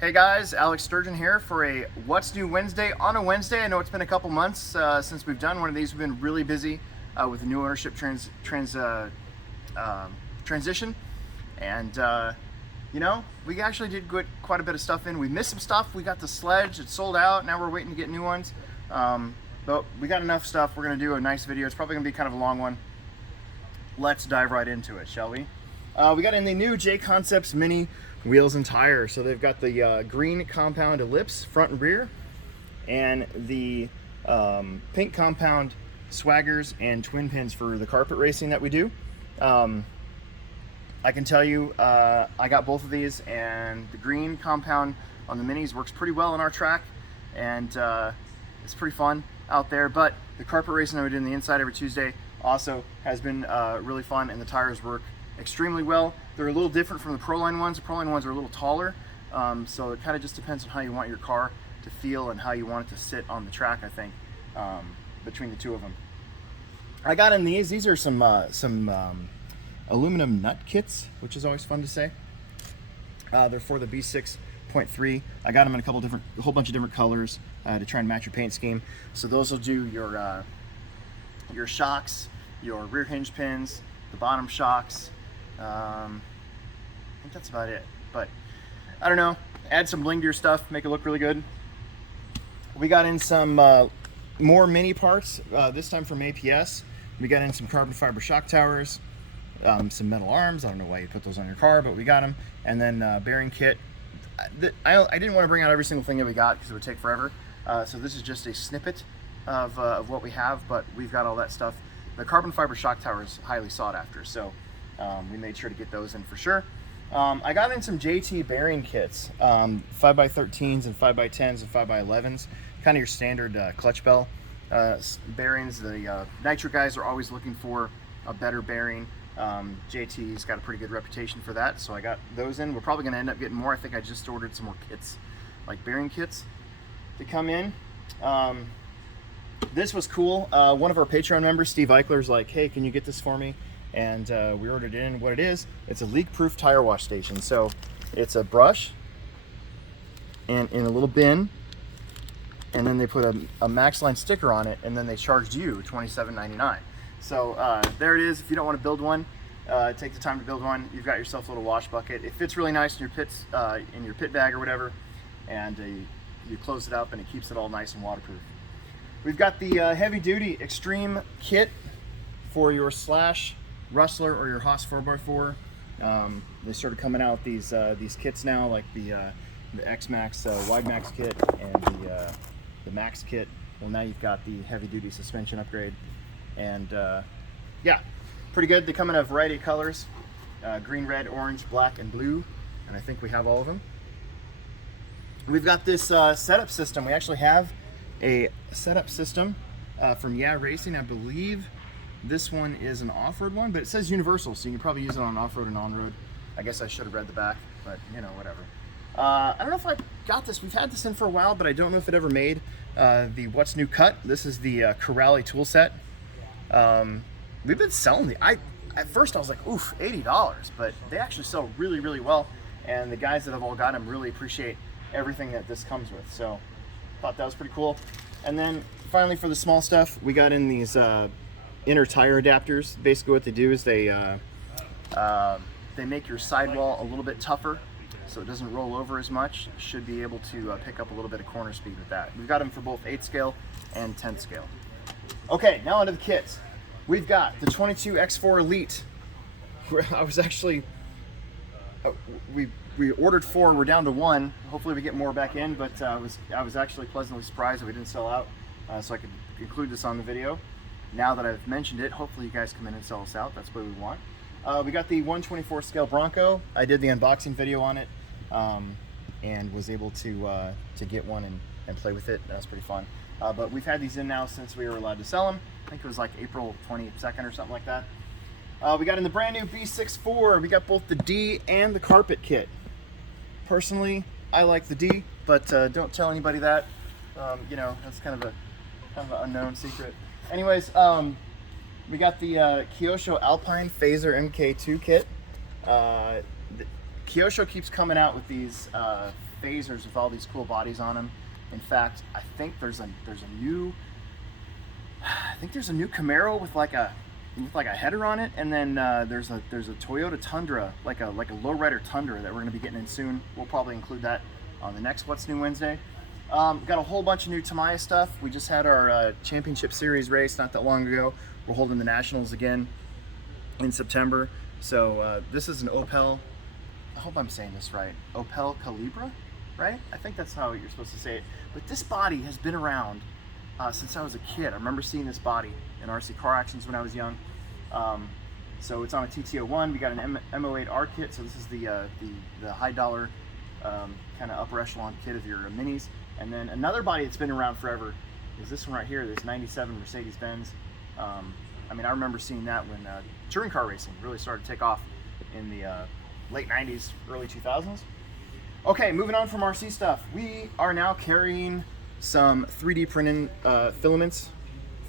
Hey guys, Alex Sturgeon here for a What's New Wednesday on a Wednesday. I know it's been a couple months since we've done one of these. We've been really busy with the new ownership transition, and you know, we actually did get quite a bit of stuff in. We missed some stuff. We got the sledge; it's sold out. Now we're waiting to get new ones, but we got enough stuff. We're gonna do a nice video. It's probably gonna be kind of a long one. Let's dive right into it, shall we? We got in the new J Concepts Mini wheels and tires. So they've got the green compound ellipse front and rear, and the pink compound swaggers and twin pins for the carpet racing that we do. I can tell you, I got both of these, and the green compound on the minis works pretty well on our track, and it's pretty fun out there. But the carpet racing that we do on the inside every Tuesday also has been really fun, and the tires work extremely well. They're a little different from the Proline ones. The Proline ones are a little taller, so it kind of just depends on how you want your car to feel and how you want it to sit on the track, I think, between the two of them. I got in these. These are some aluminum nut kits, which is always fun to say. They're for the B6.3. I got them in a whole bunch of different colors to try and match your paint scheme. So those will do your shocks, your rear hinge pins, the bottom shocks. I think that's about it, but I don't know, add some bling to your stuff, make it look really good. We got in some more mini parts, this time from APS. We got in some carbon fiber shock towers, some metal arms. I don't know why you put those on your car, but we got them. And then bearing kit. I didn't want to bring out every single thing that we got because it would take forever. So this is just a snippet of what we have, but we've got all that stuff. The carbon fiber shock tower is highly sought after, so we made sure to get those in for sure. I got in some JT bearing kits, 5x13s and 5x10s and 5x11s, kind of your standard clutch bell bearings. The Nitro guys are always looking for a better bearing. JT's got a pretty good reputation for that, so I got those in. We're probably going to end up getting more. I think I just ordered some more kits, like bearing kits, to come in. This was cool. One of our Patreon members, Steve Eichler's like, hey, can you get this for me? And we ordered it in. What it is, it's a leak-proof tire wash station. So it's a brush and in a little bin, and then they put a MaxLine sticker on it, and then they charged you $27.99. So there it is. If you don't want to build one, take the time to build one. You've got yourself a little wash bucket. It fits really nice in your pits, in your pit bag or whatever, and you close it up and it keeps it all nice and waterproof. We've got the heavy duty extreme kit for your Slash, Rustler, or your Haas 4x4. They started coming out with these kits now, like the X-Max Wide Max kit and the Max kit. Well, now you've got the heavy duty suspension upgrade, and yeah, pretty good. They come in a variety of colors, green, red, orange, black, and blue, and I think we have all of them. We've got this setup system. We actually have a setup system from Yeah Racing. I believe this one is an off-road one, but it says universal, so you can probably use it on off-road and on-road. I guess I should have read the back, but you know, whatever. I don't know if I got this. We've had this in for a while, but I don't know if it ever made the What's New cut. This is the Corrally Tool Set. We've been selling the. At first I was like, oof, $80, but they actually sell really, really well, and the guys that have all got them really appreciate everything that this comes with. So thought that was pretty cool. And then finally, for the small stuff, we got in these inner tire adapters. Basically what they do is they make your sidewall a little bit tougher so it doesn't roll over as much. Should be able to pick up a little bit of corner speed with that. We've got them for both 8 scale and 10 scale. Okay, now onto the kits. We've got the 22 X4 Elite. I was actually, we ordered 4, we're down to 1. Hopefully we get more back in, but I was actually pleasantly surprised that we didn't sell out, so I could include this on the video. Now that I've mentioned it, hopefully you guys come in and sell us out. That's what we want. We got the 124 Scale Bronco. I did the unboxing video on it, and was able to get one and play with it. That was pretty fun. But we've had these in now since we were allowed to sell them. I think it was like April 22nd or something like that. We got in the brand new B64. We got both the D and the carpet kit. Personally, I like the D, but don't tell anybody that. You know, that's kind of an unknown secret. Anyways, we got the Kyosho Alpine Phaser MK2 kit. Kyosho keeps coming out with these phasers with all these cool bodies on them. In fact, I think there's a new Camaro with like a header on it, and then there's a Toyota Tundra, like a lowrider Tundra that we're going to be getting in soon. We'll probably include that on the next What's New Wednesday. Got a whole bunch of new Tamiya stuff. We just had our championship series race not that long ago. We're holding the nationals again in September. So this is an Opel, I hope I'm saying this right, Opel Calibra, right? I think that's how you're supposed to say it. But this body has been around since I was a kid. I remember seeing this body in RC car actions when I was young. So it's on a TT01. We got an M08R kit. So this is the high dollar kind of upper echelon kit of your minis. And then another body that's been around forever is this one right here, this 97 Mercedes-Benz. I mean, I remember seeing that when touring car racing really started to take off in the late 90s, early 2000s. Okay, moving on from RC stuff. We are now carrying some 3D printing filaments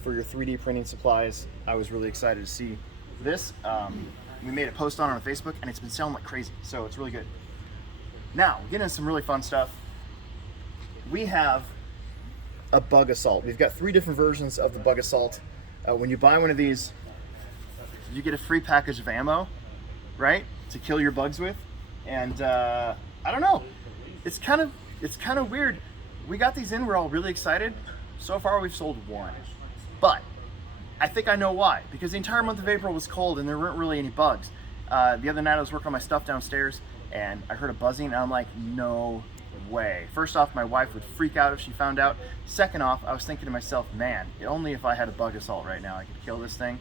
for your 3D printing supplies. I was really excited to see this. We made a post on Facebook, and it's been selling like crazy, so it's really good. Now, getting into some really fun stuff. We have a bug assault. We've got 3 different versions of the bug assault. When you buy one of these, you get a free package of ammo, right, to kill your bugs with. And I don't know, it's kind of weird. We got these in, we're all really excited. So far we've sold 1, but I think I know why. Because the entire month of April was cold and there weren't really any bugs. The other night I was working on my stuff downstairs and I heard a buzzing and I'm like, no way. First off, my wife would freak out if she found out. Second off, I was thinking to myself, man, only if I had a bug assault right now I could kill this thing.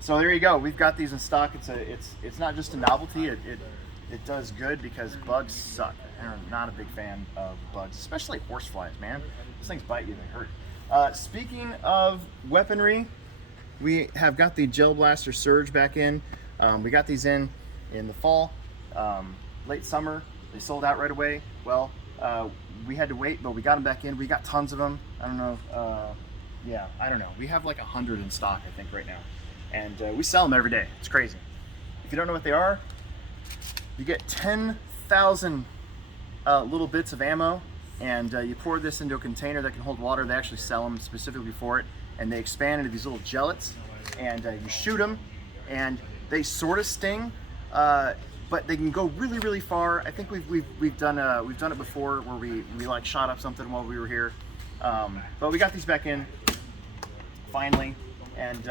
So there you go. We've got these in stock. It's not just a novelty. It does good because bugs suck. I'm not a big fan of bugs, especially horseflies, man. Those things bite you, they hurt. Speaking of weaponry, we have got the Gel Blaster Surge back in. We got these in the fall, late summer. They sold out right away. Well, we had to wait, but we got them back in. We got tons of them. I don't know. Yeah, I don't know. We have like 100 in stock, I think, right now. And we sell them every day. It's crazy. If you don't know what they are, you get 10,000 little bits of ammo, and you pour this into a container that can hold water. They actually sell them specifically for it, and they expand into these little gellets, and you shoot them, and they sort of sting, but they can go really, really far. I think we've done it before where we like shot up something while we were here, but we got these back in finally, and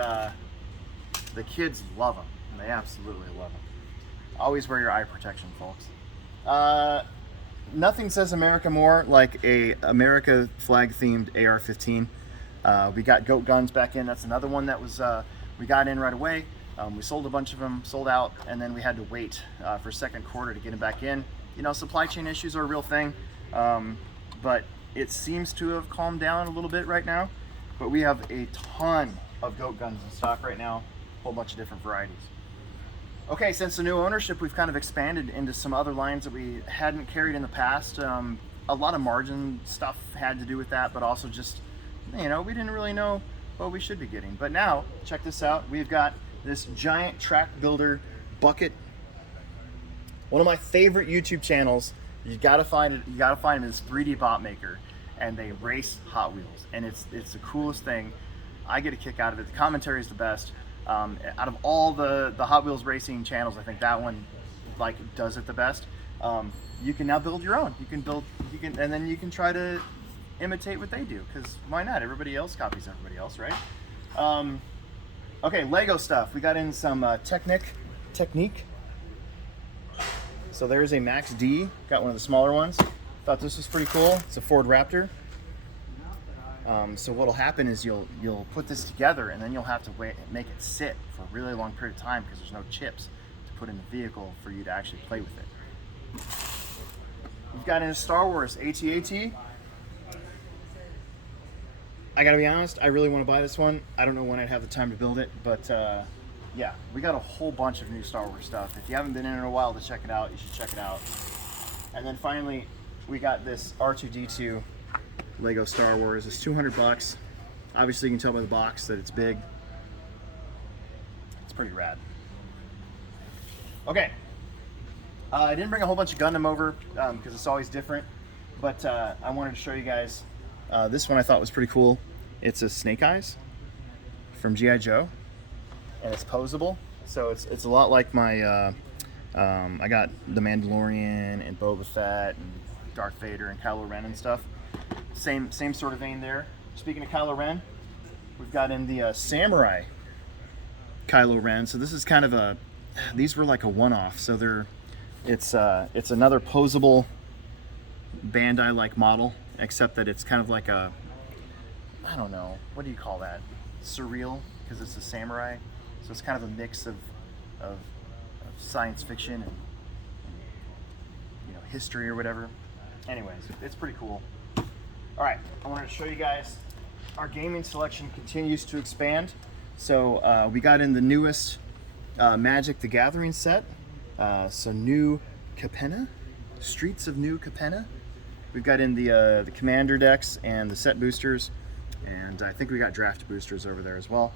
the kids love them. They absolutely love them. Always wear your eye protection, folks. Nothing says America more like a America flag themed AR-15. We got goat guns back in. That's another one that was we got in right away. We sold a bunch of them, sold out, and then we had to wait for second quarter to get them back in. You know, supply chain issues are a real thing, but it seems to have calmed down a little bit right now. But we have a ton of goat guns in stock right now, a whole bunch of different varieties. Okay, since the new ownership, we've kind of expanded into some other lines that we hadn't carried in the past. A lot of margin stuff had to do with that, but also just, you know, we didn't really know what we should be getting. But now, check this out. We've got this giant track builder bucket. One of my favorite YouTube channels. You gotta find it. You gotta find it. Is 3D Bot Maker, and they race Hot Wheels, and it's the coolest thing. I get a kick out of it. The commentary is the best. Out of all the Hot Wheels racing channels, I think that one like does it the best. You can now build your own. And then you can try to imitate what they do, because why not? Everybody else copies everybody else, right? Okay, Lego stuff. We got in some Technique. So there's a Max D. Got one of the smaller ones. Thought this was pretty cool. It's a Ford Raptor. So what'll happen is you'll put this together, and then you'll have to make it sit for a really long period of time because there's no chips to put in the vehicle for you to actually play with it. We've got into Star Wars AT-AT. I gotta be honest, I really want to buy this one. I don't know when I'd have the time to build it, but yeah, we got a whole bunch of new Star Wars stuff. If you haven't been in a while to check it out, you should check it out. And then finally, we got this R2-D2 Lego Star Wars. It's 200 bucks. Obviously, you can tell by the box that it's big. It's pretty rad. Okay, I didn't bring a whole bunch of Gundam over because it's always different, but I wanted to show you guys this one I thought was pretty cool. It's a Snake Eyes from G.I. Joe, and it's posable, so it's a lot like my I got the Mandalorian and Boba Fett and Darth Vader and Kylo Ren and stuff. Same sort of vein there. Speaking of Kylo Ren, we've got in the Samurai Kylo Ren. So this is kind of these were like a one-off. So it's another posable Bandai-like model, except that it's kind of like a, I don't know, what do you call that? Surreal, because it's a samurai. So it's kind of a mix of science fiction and history or whatever. Anyways, it's pretty cool. All right, I wanted to show you guys our gaming selection continues to expand. So we got in the newest Magic the Gathering set. So New Capenna, Streets of New Capenna. We've got in the Commander decks and the set boosters, and I think we got draft boosters over there as well.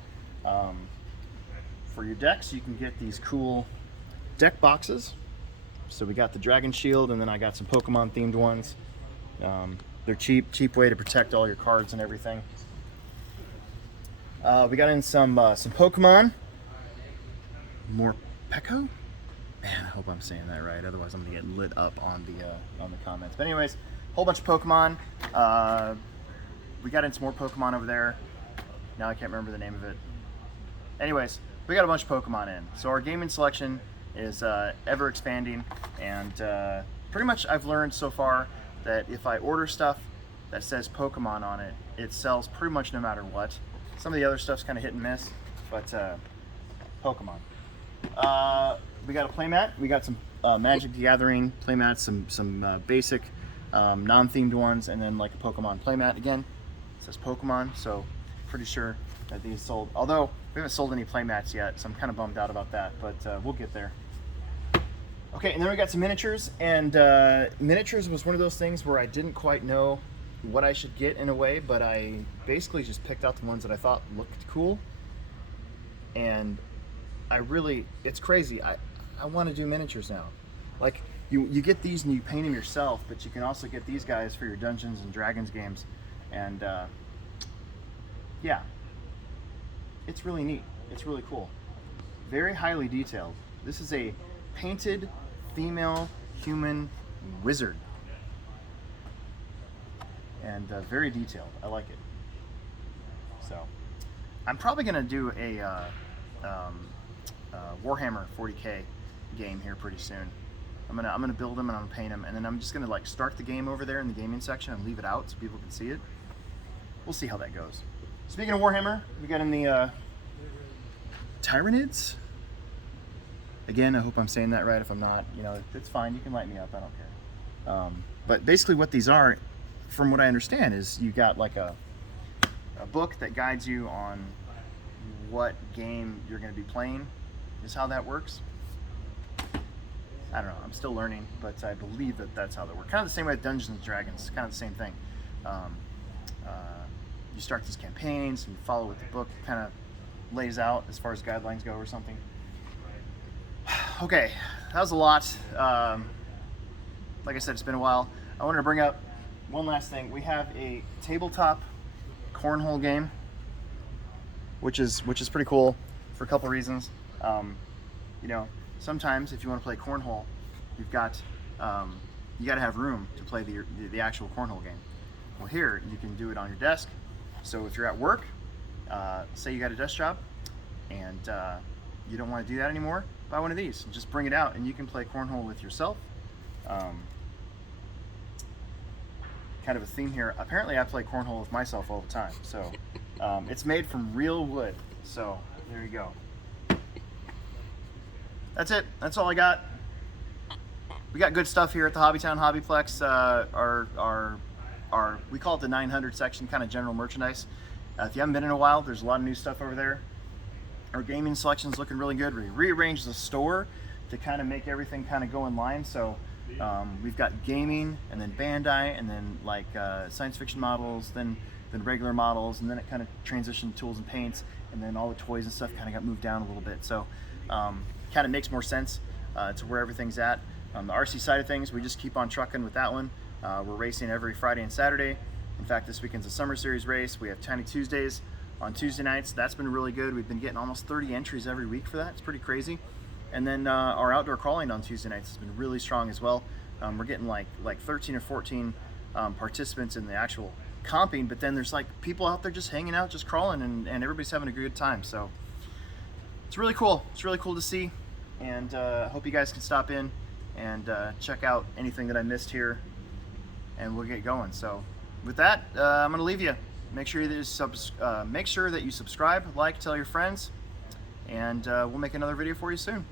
For your decks, you can get these cool deck boxes. So we got the Dragon Shield, and then I got some Pokemon themed ones. They're cheap way to protect all your cards and everything. We got in some Pokemon. More Peko? Man, I hope I'm saying that right. Otherwise, I'm gonna get lit up on the comments. But anyways, whole bunch of Pokemon. We got in some more Pokemon over there. Now I can't remember the name of it. Anyways, we got a bunch of Pokemon in. So our gaming selection is ever expanding, and pretty much I've learned so far that if I order stuff that says Pokemon on it, it sells pretty much no matter what. Some of the other stuff's kind of hit and miss, but Pokemon. We got a playmat. We got some Magic the Gathering playmats, some basic non-themed ones, and then like a Pokemon playmat again. It says Pokemon, so pretty sure that these sold. Although we haven't sold any playmats yet, so I'm kind of bummed out about that, but we'll get there. Okay, and then we got some miniatures, and miniatures was one of those things where I didn't quite know what I should get in a way, but I basically just picked out the ones that I thought looked cool, and it's crazy. I want to do miniatures now. Like, you get these and you paint them yourself, but you can also get these guys for your Dungeons and Dragons games, and yeah, it's really neat. It's really cool. Very highly detailed. This is a painted female human wizard, and very detailed. I like it. So I'm probably gonna do a Warhammer 40K game here pretty soon. I'm gonna build them and I'm gonna paint them, and then I'm just gonna like start the game over there in the gaming section and leave it out so people can see it. We'll see how that goes. Speaking of Warhammer, we got in the Tyranids. Again, I hope I'm saying that right. If I'm not, it's fine. You can light me up. I don't care. But basically what these are, from what I understand, is you got like a book that guides you on what game you're going to be playing, is how that works. I don't know. I'm still learning, but I believe that that's how that works. Kind of the same way with Dungeons and Dragons. Kind of the same thing. You start these campaigns and you follow what the book kind of lays out as far as guidelines go or something. Okay, that was a lot. Like I said, it's been a while. I wanted to bring up one last thing. We have a tabletop cornhole game, which is pretty cool for a couple reasons. Sometimes if you want to play cornhole, you got to have room to play the actual cornhole game. Well, here you can do it on your desk. So if you're at work, say you got a desk job, and you don't want to do that anymore, buy one of these and just bring it out, and you can play cornhole with yourself. Kind of a theme here. Apparently I play cornhole with myself all the time. So it's made from real wood. So there you go. That's it. That's all I got. We got good stuff here at the HobbyTown HobbyPlex. We call it the 900 section, kind of general merchandise. If you haven't been in a while, there's a lot of new stuff over there. Our gaming selection's looking really good. We rearranged the store to kind of make everything kind of go in line. So we've got gaming, and then Bandai, and then like science fiction models, then regular models, and then it kind of transitioned to tools and paints, and then all the toys and stuff kind of got moved down a little bit. So kind of makes more sense to where everything's at. The RC side of things, we just keep on trucking with that one. We're racing every Friday and Saturday. In fact, this weekend's a Summer Series race. We have Tiny Tuesdays on Tuesday nights. That's been really good. We've been getting almost 30 entries every week for that. It's pretty crazy. And then our outdoor crawling on Tuesday nights has been really strong as well. We're getting like 13 or 14 participants in the actual comping, but then there's like people out there just hanging out, just crawling, and everybody's having a good time. So it's really cool. It's really cool to see, and I hope you guys can stop in and check out anything that I missed here, and we'll get going. So with that, I'm gonna leave you. Make sure that you subscribe, like, tell your friends, and we'll make another video for you soon.